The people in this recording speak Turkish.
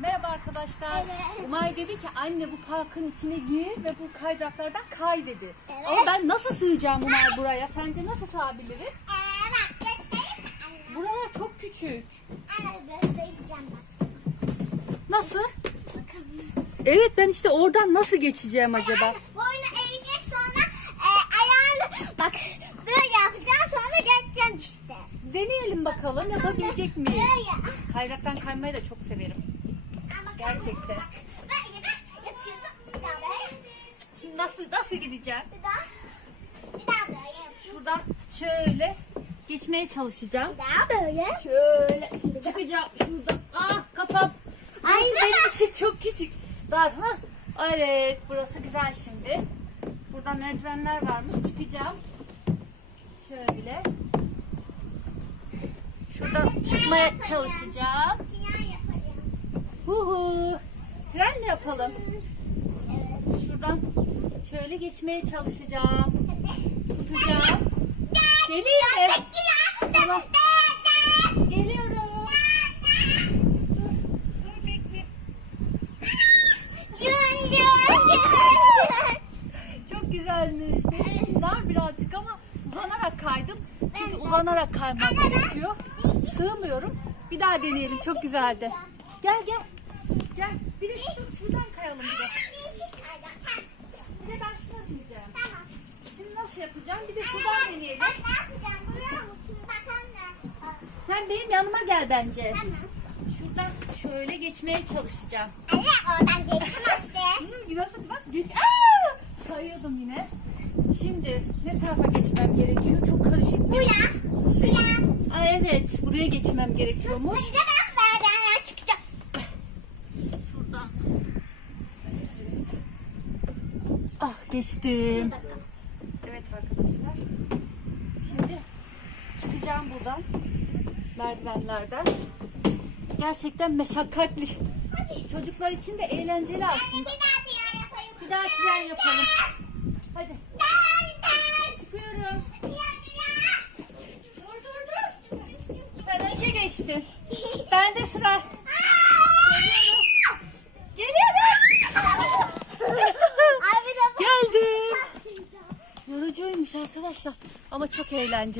Merhaba arkadaşlar. Evet. Umay dedi ki anne bu parkın içine gir ve bu kaydıraklardan kay dedi. Evet. Ama ben nasıl sığacağım Umay buraya? Sence nasıl sığabilirim? Ee, bak göstereyim mi anne? Buralar çok küçük. Anne göstereceğim bak. Nasıl? Bakalım. Evet ben işte oradan nasıl geçeceğim acaba? Anne, boynu eğecek sonra e, ayağını bak böyle yapacaksın sonra geçeceksin işte. Deneyelim bakalım yapabilecek miyiz? Böyle. Kaydıraktan kaymayı da çok severim. Gerçekten. Şimdi nasıl nasıl gideceğim? Şuradan şöyle geçmeye çalışacağım. Daha böyle. Şöyle çıkacağım şuradan. Ah kafam. Ay, benim için çok küçük. Dar ha? Evet burası güzel şimdi. Burada merdivenler varmış. Çıkacağım. Şöyle. Şuradan çıkmaya çalışacağım. Hu hu. Evet. Şuradan şöyle geçmeye çalışacağım. Tutacağım. Geleyim? Tamam. Geliyorum. Çok güzelmiş. Benim için dar birazcık ama uzanarak kaydım. Çünkü uzanarak kaymam gerekiyor. Sığmıyorum. Bir daha deneyelim. Çok güzeldi. Gel gel. Gel. Bir de şuradan, şuradan kayalım bir de. Bir de ben şuna bineceğim. Tamam. Şimdi nasıl yapacağım? Bir de şuradan deneyelim. Bak ne yapacağım biliyor musun? Bak anne. Sen benim yanıma gel bence. Tamam. Şuradan şöyle geçmeye çalışacağım. Anne oradan geçemezsin. Hmm, nasıl bak geç. Aa! Kayıyordum yine. Şimdi ne tarafa geçmem gerekiyor? Çok karışık bir Buraya. şey. Buraya. Aa, evet buraya geçmem gerekiyormuş. De ben merdivenler çıkacağım. Şuradan. Ah geçtim. Evet arkadaşlar. Şimdi çıkacağım buradan. Merdivenlerden. Gerçekten meşakkatli. Çocuklar için de eğlenceli aslında. bir daha tiyar yapayım. Bir daha tren yapalım. Hadi Ben ben. çıkıyorum. Dur dur dur. Sen önce geçtin. Ben de sıra. Geliyorum. Abi de Geldim. Yorucuymuş arkadaşlar ama çok eğlenceli.